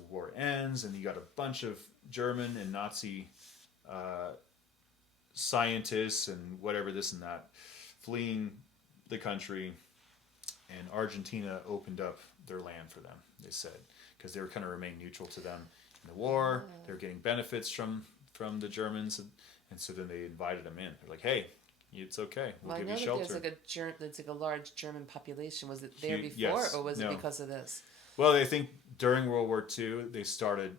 the war ends, and you got a bunch of German and Nazi scientists and whatever this and that fleeing the country, and Argentina opened up their land for them, they said, because they were kind of remain neutral to them in the war. They were getting benefits from the Germans, and so then they invited them in. They're like, hey, it's okay, we'll give you shelter. I know that there's like a large German population. Was it there before, or was it because of this? Well, I think during World War II they started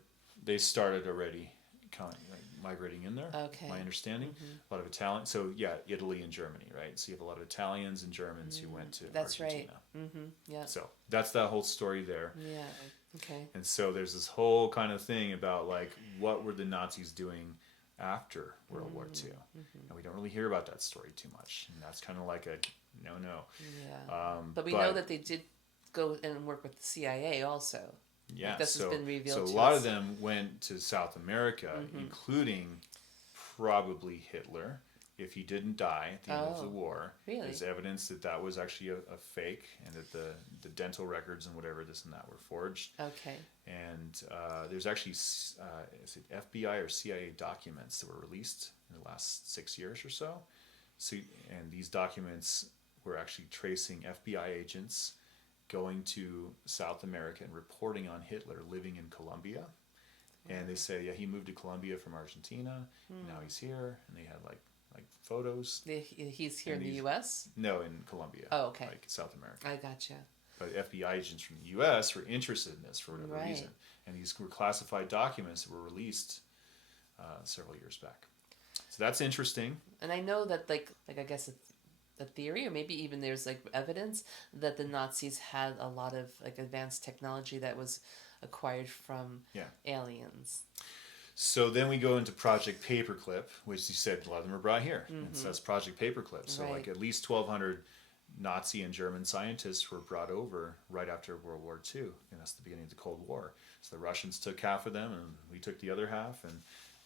already kind of like migrating in there. Okay. My understanding, a lot of Italian. So yeah, Italy and Germany, right? So you have a lot of Italians and Germans who went to Argentina. Right. Yeah. So that's that whole story there. Yeah. Okay. And so there's this whole kind of thing about like what were the Nazis doing after World War II, and we don't really hear about that story too much. And that's kind of like a no. Yeah. But we know that they did go and work with the CIA also. Yeah, like this has been revealed. So a lot of them went to South America, including probably Hitler. If he didn't die at the end of the war, there's evidence that was actually a fake, and that the dental records and whatever this and that were forged. Okay. And there's actually is it FBI or CIA documents that were released in the last 6 years or so. And these documents were actually tracing FBI agents going to South America and reporting on Hitler living in Colombia. And they say, yeah, he moved to Colombia from Argentina, and now he's here. And they had like photos. He's here in the U.S.? No, in Colombia. Oh, okay. Like South America. I gotcha. But FBI agents from the U.S. were interested in this for whatever reason. And these were classified documents that were released several years back. So that's interesting. And I know that, like I guess it's a theory, or maybe even there's like evidence that the Nazis had a lot of like advanced technology that was acquired from aliens. So then we go into Project Paperclip, which you said a lot of them were brought here. And so that's Project Paperclip. So like at least 1,200 Nazi and German scientists were brought over right after World War II. And that's the beginning of the Cold War. So the Russians took half of them, and we took the other half. And,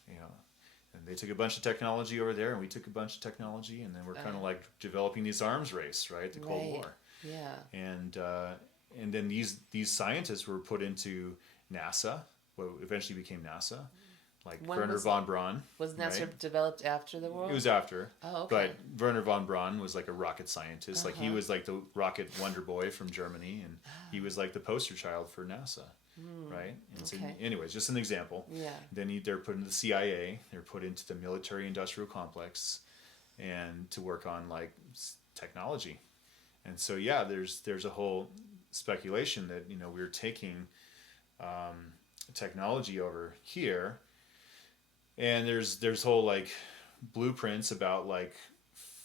and they took a bunch of technology over there, and we took a bunch of technology. And then we're kind of like developing this arms race, right? The Cold War. Yeah. And then these scientists were put into NASA, what eventually became NASA. Like Werner von Braun. Was NASA developed after the war? It was after. Oh, okay. But Werner von Braun was like a rocket scientist. Like he was like the rocket wonder boy from Germany, and he was like the poster child for NASA, right? And so, anyways, just an example. Yeah. Then they're put into the CIA. They're put into the military-industrial complex, and to work on like technology. And so there's a whole speculation that we're taking technology over here. And there's whole like blueprints about like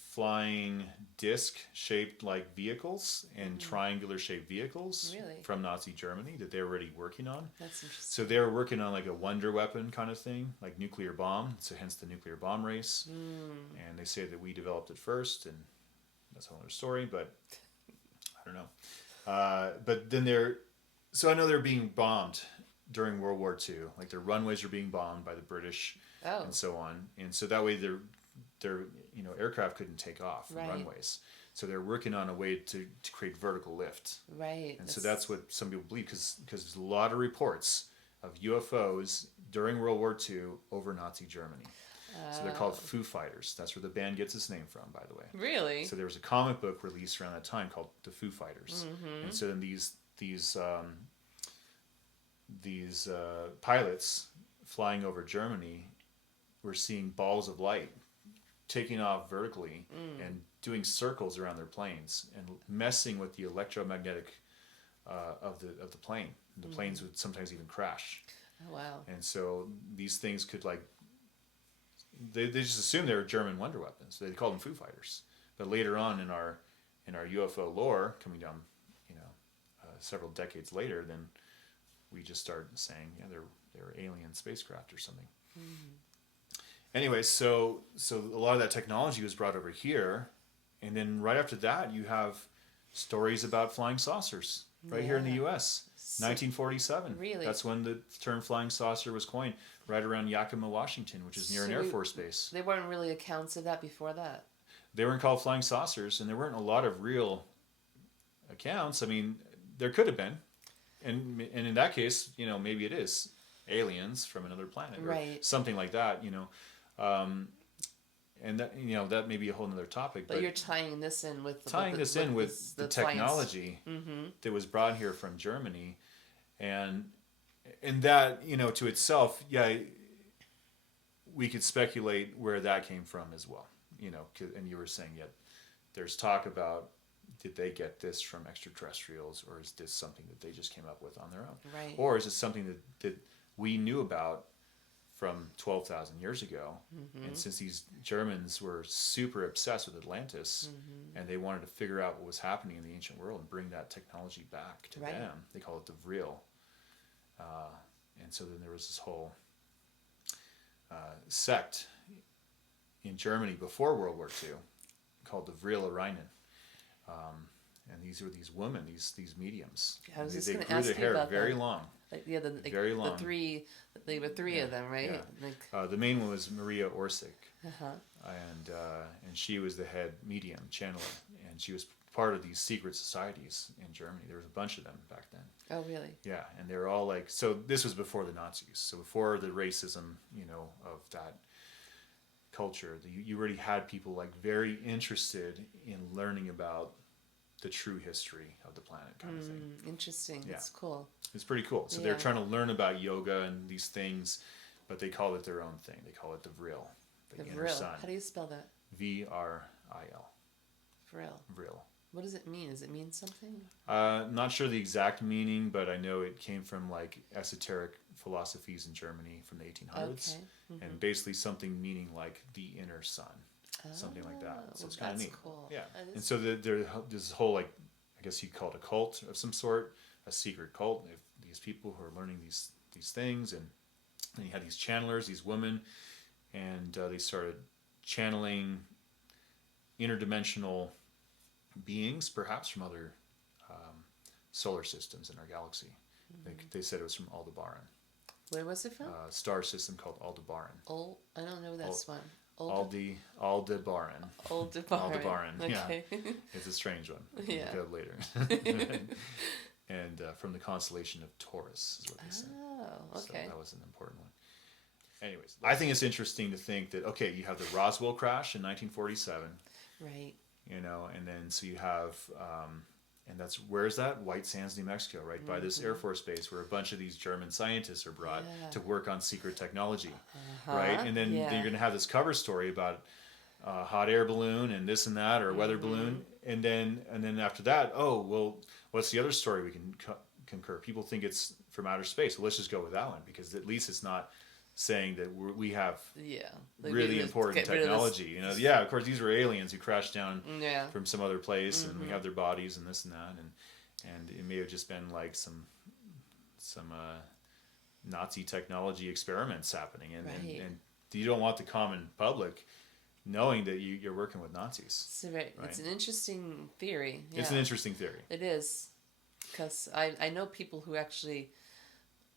flying disc shaped like vehicles and triangular shaped vehicles from Nazi Germany that they're already working on. That's interesting. So they're working on like a wonder weapon kind of thing, like nuclear bomb. So hence the nuclear bomb race. And they say that we developed it first, and that's a whole other story, but I don't know. But then so I know they're being bombed during World War II. Like their runways are being bombed by the British and so on. And so that way their aircraft couldn't take off from runways. So they're working on a way to create vertical lift. Right. And so that's what some people believe, because there's a lot of reports of UFOs during World War II over Nazi Germany. So they're called Foo Fighters. That's where the band gets its name from, by the way. Really? So there was a comic book released around that time called The Foo Fighters. And so then these pilots flying over Germany were seeing balls of light taking off vertically and doing circles around their planes and messing with the electromagnetic of the plane. The planes would sometimes even crash. Oh, wow. And so these things could like they just assumed they were German wonder weapons. They called them Foo Fighters. But later on in our UFO lore, coming down several decades later, then we just started saying, they were alien spacecraft or something. Anyway, so a lot of that technology was brought over here, and then right after that, you have stories about flying saucers here in the U.S. 1947. Really? That's when the term flying saucer was coined, right around Yakima, Washington, which is near an Air Force base. There weren't really accounts of that before that? They weren't called flying saucers, and there weren't a lot of real accounts. I mean, there could have been. and in that case, maybe it is aliens from another planet, or something like that, and that that may be a whole other topic. But you're tying this in with the technology that was brought here from Germany, and that to itself, we could speculate where that came from as well. And you were saying there's talk about, did they get this from extraterrestrials, or is this something that they just came up with on their own? Right. Or is it something that we knew about from 12,000 years ago? And since these Germans were super obsessed with Atlantis, and they wanted to figure out what was happening in the ancient world and bring that technology back to them, they call it the Vril. And so then there was this whole sect in Germany before World War II called the Vril. And these were these women, these mediums. I was just they going to grew ask their you hair about very that. long. Very long. They were three of them, right? Yeah. The main one was Maria Orsic. And she was the head medium channeler, and she was part of these secret societies in Germany. There was a bunch of them back then. Oh, really? Yeah, and they were all so this was before the Nazis, so before the racism, of that culture. You already had people very interested in learning about the true history of the planet, kind of thing. Interesting. Yeah. It's cool. It's pretty cool. So they're trying to learn about yoga and these things, but they call it their own thing. They call it the Vril. The Vril. How do you spell that? Vril. Vril. Vril. What does it mean? Does it mean something? Not sure the exact meaning, but I know it came from esoteric philosophies in Germany from the 1800s, and basically something meaning the inner sun, something like that. So it's kind of neat. Cool. Yeah, and so there's this whole I guess you'd call it a cult of some sort, a secret cult. These people who are learning these things, and you had these channelers, these women, and they started channeling interdimensional beings, perhaps from other solar systems in our galaxy. They said it was from Aldebaran. Where was it from? A star system called Aldebaran. I don't know this one. Aldebaran. Aldebaran. Okay. Yeah. It's a strange one. Yeah. Look it up later. And from the constellation of Taurus is what they said. Oh, okay. So that was an important one. Anyways, I think it's interesting to think that, you have the Roswell crash in 1947. Right. And then so you have, and where is that? White Sands, New Mexico, right by this Air Force base where a bunch of these German scientists are brought to work on secret technology, right? And then you're going to have this cover story about a hot air balloon and this and that, or a weather balloon, and then after that, what's the other story we can concur? People think it's from outer space. Well, let's just go with that one, because at least it's not saying that we have really important technology. Of course these were aliens who crashed down from some other place, and we have their bodies and this and that, and it may have just been some Nazi technology experiments happening, and you don't want the common public knowing that you're working with Nazis. Right. It's an interesting theory. Yeah. It's an interesting theory. It is, because I know people who actually.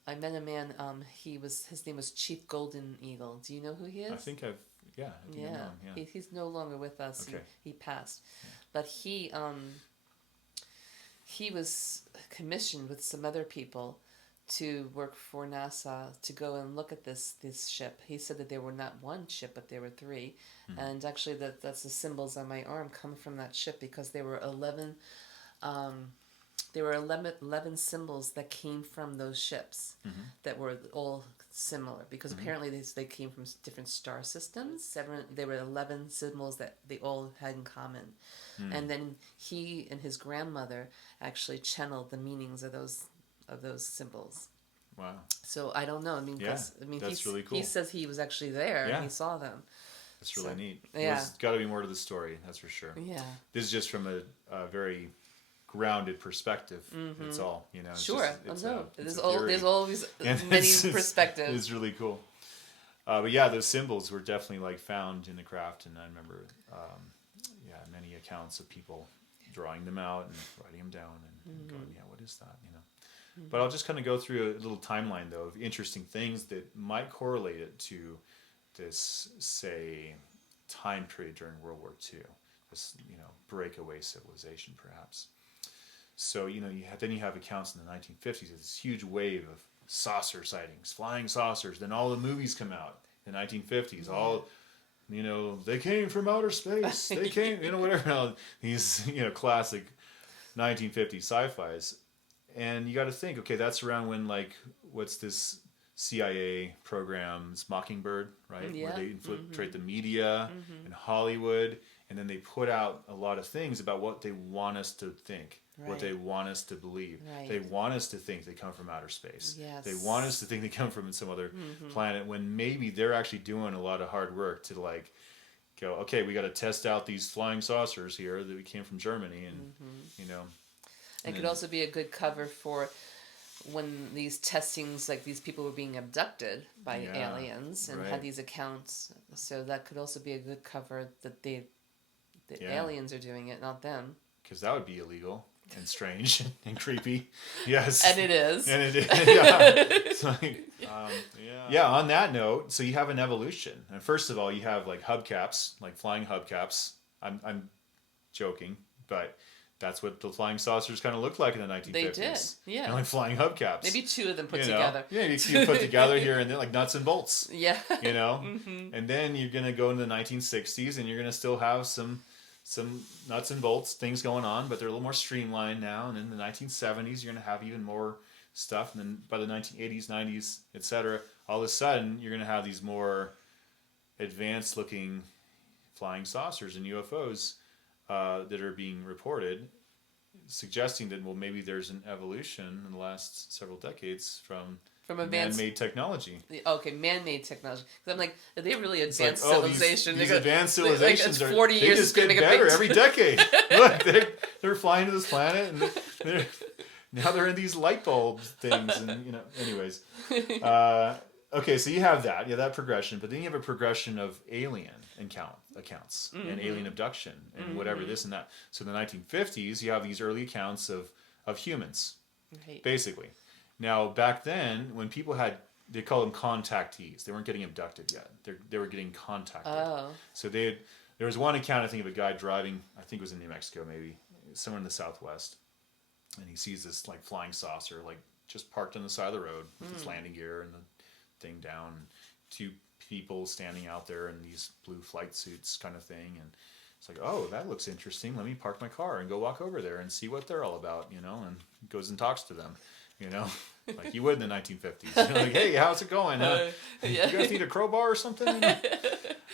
I met a man. His name was Chief Golden Eagle. Do you know who he is? I think I've know him. Yeah. He's no longer with us. Okay. He passed, but he was commissioned with some other people to work for NASA to go and look at this ship. He said that there were not one ship, but there were three, and actually that's the symbols on my arm come from that ship, because there were 11. There were 11 symbols that came from those ships that were all similar, because apparently they came from different star systems. There were 11 symbols that they all had in common. And then he and his grandmother actually channeled the meanings of those symbols. Wow. So I don't know. That's really cool. He says he was actually there and he saw them. That's really neat. Yeah. There's got to be more to the story, that's for sure. Yeah. This is just from a very grounded perspective. It's all, It's sure. There's always many perspectives. It's really cool. But yeah, those symbols were definitely found in the craft, and I remember many accounts of people drawing them out and writing them down and going, what is that? But I'll just kind of go through a little timeline though of interesting things that might correlate it to this, say, time period during World War II. This breakaway civilization, perhaps. So then you have accounts in the 1950s. It's this huge wave of saucer sightings, flying saucers. Then all the movies come out in the 1950s. All they came from outer space. They came, whatever. All these classic 1950s sci-fis. And you got to think, okay, that's around when what's this CIA programs, Mockingbird, right? Yeah. Where they infiltrate the media and Hollywood, and then they put out a lot of things about what they want us to think, what they want us to believe. Right. They want us to think they come from outer space. Yes. They want us to think they come from some other planet, when maybe they're actually doing a lot of hard work to go, okay, we got to test out these flying saucers here that we came from Germany, and It could also be a good cover for when these testings, these people were being abducted by aliens and had these accounts. So that could also be a good cover that the aliens are doing it, not them. Because that would be illegal and strange and creepy. Yes. And it is. And it is. Yeah. It's on that note, so you have an evolution. And first of all, you have hubcaps, flying hubcaps. I'm joking, but that's what the flying saucers kind of looked like in the 1950s. They did, yeah. And flying hubcaps. Maybe two of them put together. Yeah, you put together here and then nuts and bolts. Yeah. And then you're going to go into the 1960s and you're going to still have some nuts and bolts things going on, but they're a little more streamlined now. And in the 1970s, you're going to have even more stuff. And then by the 1980s, 90s, etc., all of a sudden, you're going to have these more advanced looking flying saucers and UFOs that are being reported, suggesting that, well, maybe there's an evolution in the last several decades from advanced man-made technology. Okay, man-made technology. Because I'm like, are they really advanced civilization? These advanced civilizations it's 40 years they just get better every decade. Look, they're flying to this planet, and now they're in these light bulb things, and anyways. Okay, so you have that progression, but then you have a progression of alien accounts and alien abduction and whatever this and that. So in the 1950s, you have these early accounts of humans, basically. Now, back then, when people they call them contactees. They weren't getting abducted yet. They were getting contacted. Oh. So there was one account, I think, of a guy driving, I think it was in New Mexico, maybe, somewhere in the Southwest. And he sees this, flying saucer, just parked on the side of the road with its landing gear and the thing down. Two people standing out there in these blue flight suits kind of thing. And it's like, oh, that looks interesting. Let me park my car and go walk over there and see what they're all about, and goes and talks to them. Like you would in the 1950s. You're like, hey, how's it going? You guys need a crowbar or something? And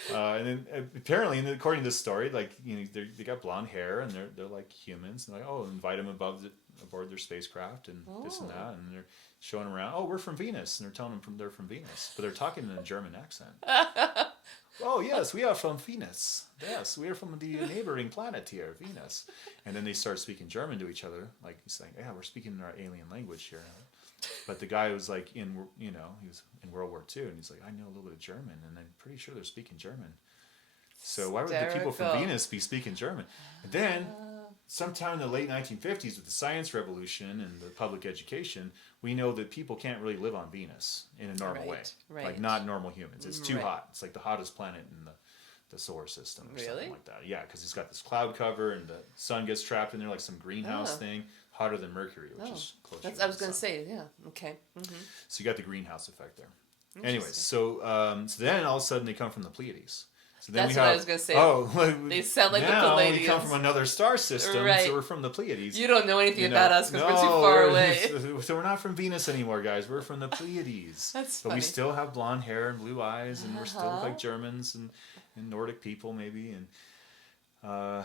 then apparently, according to this story, they got blonde hair and they're like humans. And invite them aboard their spacecraft and this and that, and they're showing them around. Oh, we're from Venus, and they're telling them they're from Venus, but they're talking in a German accent. Oh yes, we are from Venus. Yes, we are from the neighboring planet here, Venus. And then they start speaking German to each other, he's saying, "Yeah, we're speaking in our alien language here." But the guy was he was in World War II, and he's like, "I know a little bit of German, and I'm pretty sure they're speaking German." So why would the people from Venus be speaking German? And then, sometime in the late 1950s, with the science revolution and the public education, we know that people can't really live on Venus in a normal way. Right. Not normal humans. It's too hot. It's like the hottest planet in the solar system or something like that. Yeah, because it's got this cloud cover and the sun gets trapped in there like some greenhouse thing, hotter than Mercury, which is closer to the sun. I was going to say, yeah. Okay. Mm-hmm. So you got the greenhouse effect there. Anyways, so then all of a sudden they come from the Pleiades. So then That's what I was going to say. Oh, they sound like the Pleiadians. We come from another star system, so we're from the Pleiades. You don't know anything about us because we're too far away. So we're not from Venus anymore, guys. We're from the Pleiades. That's funny. But we still have blonde hair and blue eyes, and we're still like Germans and Nordic people, maybe. And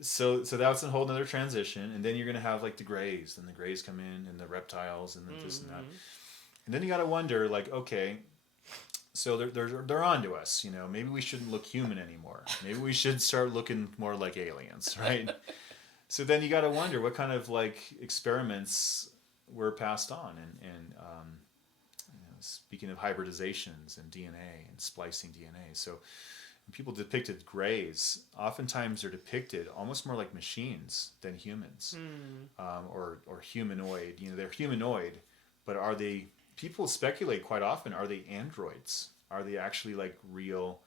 so that's a whole other transition. And then you're going to have the Greys, and the Greys come in, and the reptiles, and this and that. And then you got to wonder, okay. So they're on to us, Maybe we shouldn't look human anymore. Maybe we should start looking more like aliens, right? So then you got to wonder what kind of experiments were passed on, and speaking of hybridizations and DNA and splicing DNA. So when people depicted Greys, oftentimes they're depicted almost more like machines than humans, or humanoid. They're humanoid, but are they? People speculate quite often, are they androids? Are they actually real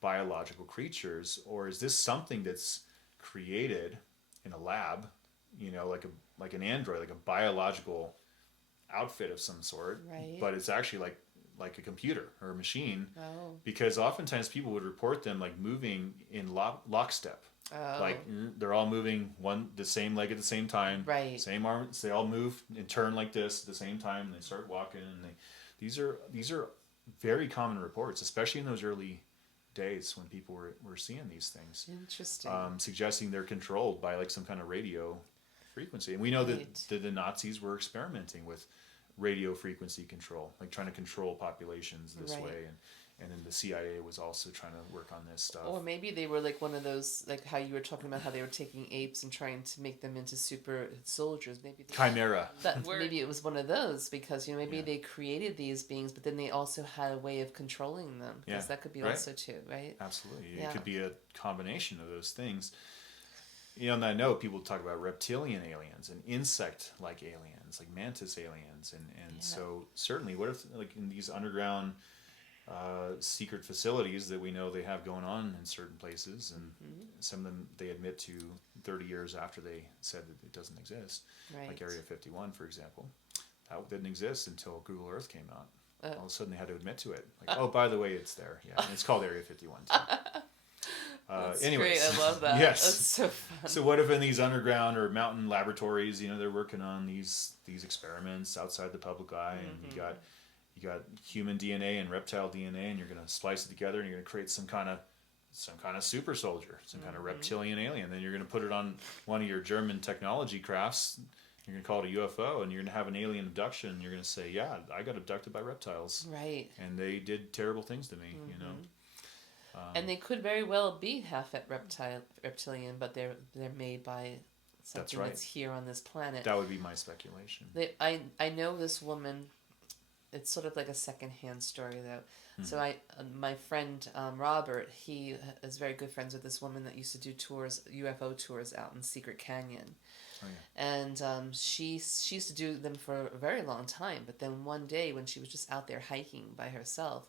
biological creatures? Or is this something that's created in a lab, like an android, like a biological outfit of some sort, Right. but it's actually like a computer or a machine, Oh. because oftentimes people would report them like moving in lockstep. Oh. Like they're all moving the same leg at the same time, Right. same arms. They all move and turn like this at the same time, and they start walking. And these are very common reports, especially in those early days when people were seeing these things. Interesting. Suggesting they're controlled by like some kind of radio frequency. And we know Right. that the Nazis were experimenting with radio frequency control, like trying to control populations this Right. way, and then the CIA was also trying to work on this stuff. Or maybe they were like one of those, like how you were talking about how they were taking apes and trying to make them into super soldiers. Maybe Chimera. maybe it was one of those, because maybe Yeah. they created these beings, but then they also had a way of controlling them. Because Yeah. that could be Right. also too, right? Absolutely. Yeah. It could be a combination of those things. On that note, people talk about reptilian aliens and insect-like aliens, like mantis aliens, and Yeah. so certainly, what if like in these underground secret facilities that we know they have going on in certain places, and some of them they admit to 30 years after they said that it doesn't exist, Right. like Area 51, for example, that didn't exist until Google Earth came out. All of a sudden, they had to admit to it. Like, oh, by the way, it's there. Yeah, and it's called Area 51 too. That's Anyways, great. I love that. Yes. That's so fun. So what if in these underground or mountain laboratories, they're working on these experiments outside the public eye, and you got human DNA and reptile DNA, and you're going to splice it together, and you're going to create some kind of super soldier, some kind of reptilian alien. Then you're going to put it on one of your German technology crafts. You're going to call it a UFO, and you're going to have an alien abduction. And you're going to say, yeah, I got abducted by reptiles, Right. and they did terrible things to me. And they could very well be half at reptilian, but they're made by something right. that's here on this planet. That would be my speculation. I know this woman. It's sort of like a secondhand story though. So my friend Robert, he is very good friends with this woman that used to do UFO tours out in Secret Canyon. Oh, yeah. And she used to do them for a very long time. But then one day when she was just out there hiking by herself,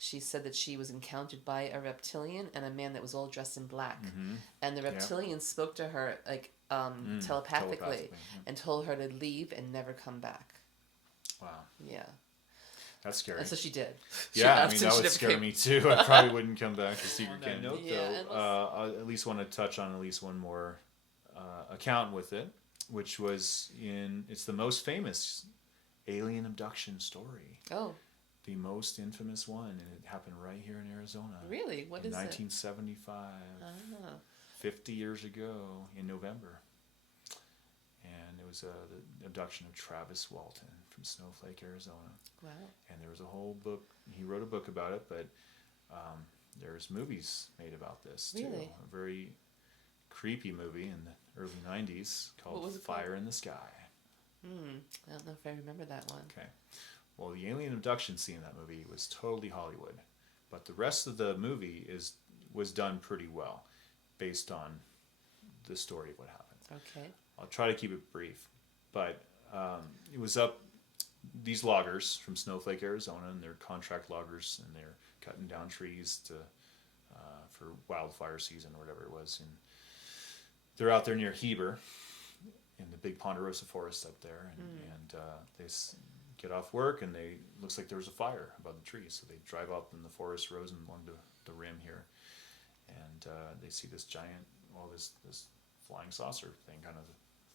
she said that she was encountered by a reptilian and a man that was all dressed in black. And the reptilian spoke to her like telepathically and told her to leave and never come back. Wow. Yeah. That's scary. And so she did. Yeah, that would scare me too. I probably wouldn't come back to Secret Canyon. note, Though, I at least want to touch on at least one more account with it, which was it's the most famous alien abduction story. Oh. The most infamous one, and it happened right here in Arizona. Really? What is it? 1975. 50 years ago in November. And it was the abduction of Travis Walton from Snowflake, Arizona. Wow. And there was a whole book. He wrote a book about it, but there's movies made about this too. Really? A very creepy movie in the early 90s called Fire in the Sky. I don't know if I remember that one. Okay. Well, the alien abduction scene in that movie was totally Hollywood, but the rest of the movie was done pretty well, based on the story of what happened. Okay. I'll try to keep it brief, but it was these loggers from Snowflake, Arizona, and they're contract loggers, and they're cutting down trees for wildfire season or whatever it was, and they're out there near Heber, in the big ponderosa forest up there, and they get off work, and looks like there was a fire above the trees, so they drive up in the forest roads and along the rim here, and they see this giant, this flying saucer thing kind of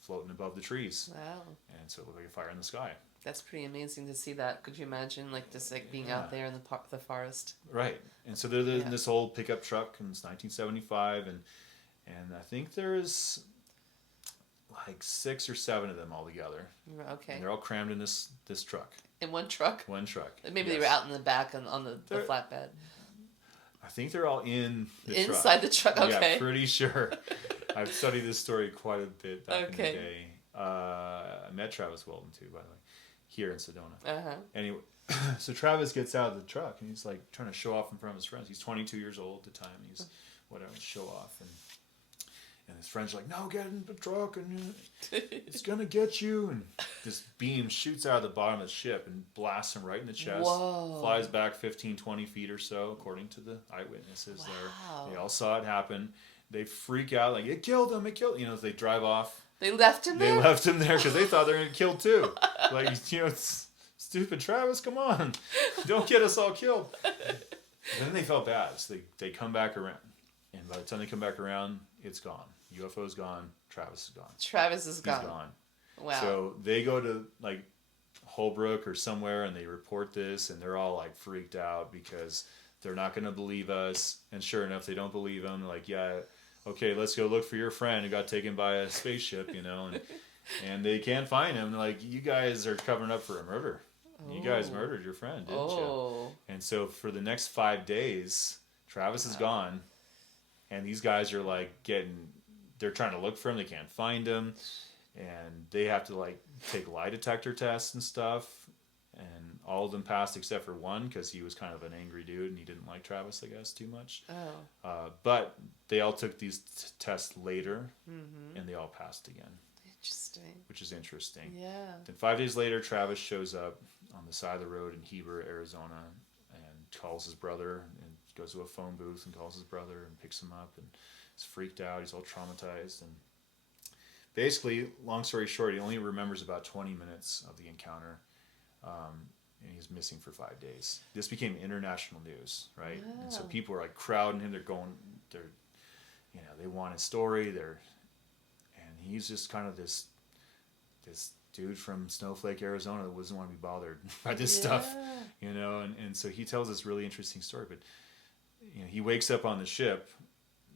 floating above the trees. Wow. And so it looked like a fire in the sky. That's pretty amazing to see that. Could you imagine just being out there in the forest? Right. And so they're in this old pickup truck, and it's 1975, and I think there's like 6 or 7 of them all together. Okay. And they're all crammed in this truck. In one truck? One truck. Maybe they were out in the back on the flatbed. I think they're all in the truck. Inside the truck, okay. Yeah, pretty sure. I've studied this story quite a bit back in the day. I met Travis Walton too, by the way, here in Sedona. Uh-huh. Anyway, so Travis gets out of the truck, and he's like trying to show off in front of his friends. He's 22 years old at the time. He's whatever, show off, and his friends are like, "No, get in the truck, and it's gonna get you." And this beam shoots out of the bottom of the ship and blasts him right in the chest. Whoa. Flies back 15, 20 feet or so, according to the eyewitnesses there. They all saw it happen. They freak out, like, "It killed him, it killed him." As they drive off. They left him there? They left him there because they thought they were going to kill too. Like, stupid Travis, come on. Don't get us all killed. And then they felt bad. So they come back around. And by the time they come back around, it's gone. UFO's gone. Travis is gone. Travis is gone. He's gone. Wow. So they go to like Holbrook or somewhere and they report this and they're all like freaked out because they're not going to believe us. And sure enough, they don't believe them. They're like, yeah, okay, let's go look for your friend who got taken by a spaceship, and they can't find him. They're like, you guys are covering up for a murder. You guys murdered your friend, didn't you? And so for the next 5 days, Travis is gone. And these guys are like they're trying to look for him. They can't find him. And they have to like take lie detector tests and stuff. And all of them passed except for one because he was kind of an angry dude and he didn't like Travis, I guess, too much. But they all took these tests later and they all passed again. Interesting. Which is interesting. Yeah. Then 5 days later, Travis shows up on the side of the road in Heber, Arizona, and calls his brother and goes to a phone booth and calls his brother and picks him up and he's freaked out. He's all traumatized. And basically, long story short, he only remembers about 20 minutes of the encounter. And he's missing for 5 days. This became international news, right? Wow. And so people are like crowding him. They want his story. And he's just kind of this dude from Snowflake, Arizona that doesn't want to be bothered by this stuff, and so he tells this really interesting story. But he wakes up on the ship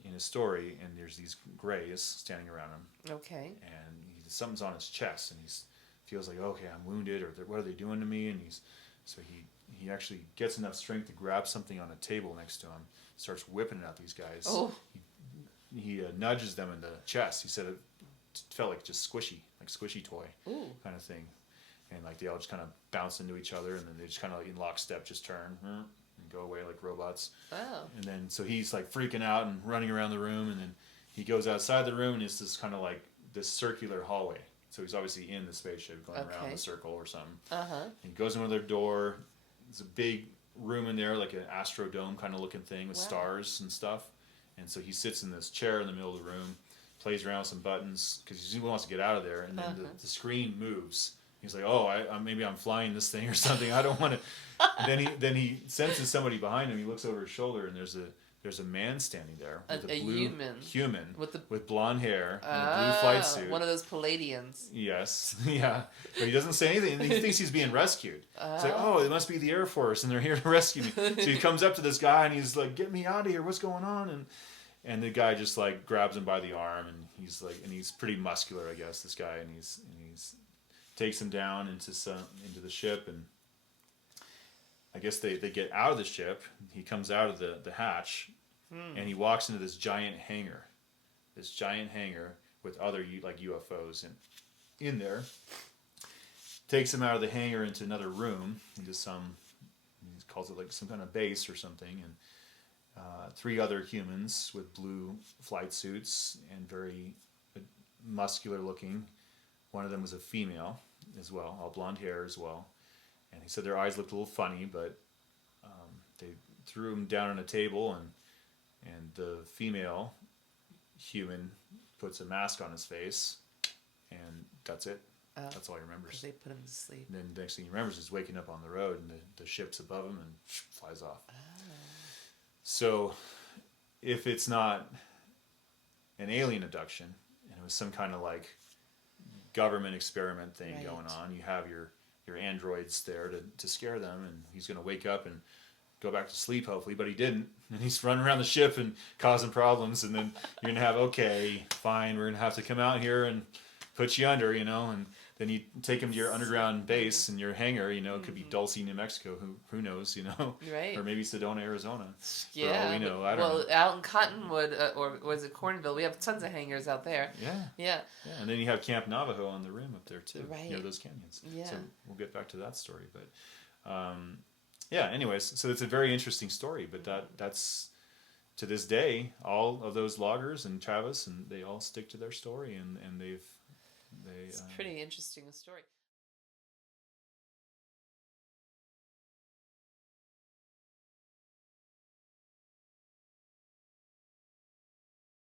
in his story, and there's these Greys standing around him. Okay. And something's on his chest, and he feels like, okay, I'm wounded, or what are they doing to me? And he actually gets enough strength to grab something on a table next to him, starts whipping it at these guys. Oh. He nudges them in the chest. He said it felt like just squishy toy. Ooh. Kind of thing. And like they all just kind of bounce into each other, and then they just kind of in lockstep just turn and go away like robots. Wow. And then so he's like freaking out and running around the room, and then he goes outside the room and it's this kind of like this circular hallway. So he's obviously in the spaceship going around the circle or something. He goes into their door. There's a big room in there, like an Astrodome kind of looking thing with stars and stuff. And so he sits in this chair in the middle of the room, plays around with some buttons because he wants to get out of there. And then the screen moves. He's like, oh, maybe I'm flying this thing or something. I don't want to. And then he senses somebody behind him. He looks over his shoulder, and there's a man standing there with a blue human with blonde hair and a blue flight suit. One of those Pleiadians. Yes, yeah. But he doesn't say anything. He thinks he's being rescued. He's like, oh, it must be the Air Force, and they're here to rescue me. So he comes up to this guy, and he's like, get me out of here. What's going on? And the guy just like grabs him by the arm, and he's pretty muscular, I guess, this guy, and he's takes him down into the ship, and I guess they get out of the ship. He comes out of the hatch, and he walks into this giant hangar with other like UFOs in there. Takes him out of the hangar into another room, into he calls it like some kind of base or something, and 3 other humans with blue flight suits and very muscular looking. One of them was a female as well, all blonde hair as well. And he said their eyes looked a little funny, but they threw him down on a table, and the female human puts a mask on his face, and that's it. That's all he remembers. They put him to sleep. And then the next thing he remembers is waking up on the road, and the ship's above him and flies off. So if it's not an alien abduction, and it was some kind of like government experiment thing going on, you have your androids there to scare them, and he's going to wake up and go back to sleep, hopefully, but he didn't. And he's running around the ship and causing problems, and then you're going to have, okay, fine, we're going to have to come out here and put you under, and then you take him to your underground base and your hangar, it could be Dulce, New Mexico, who knows, Right. Or maybe Sedona, Arizona. Yeah. For all we know, I don't know. Out in Cottonwood, or was it Cornville? We have tons of hangars out there. Yeah. And then you have Camp Navajo on the rim up there, too. Right. Near those canyons. Yeah. So we'll get back to that story. But, anyways, so it's a very interesting story. But that's, to this day, all of those loggers and Travis, and they all stick to their story, and it's pretty interesting story.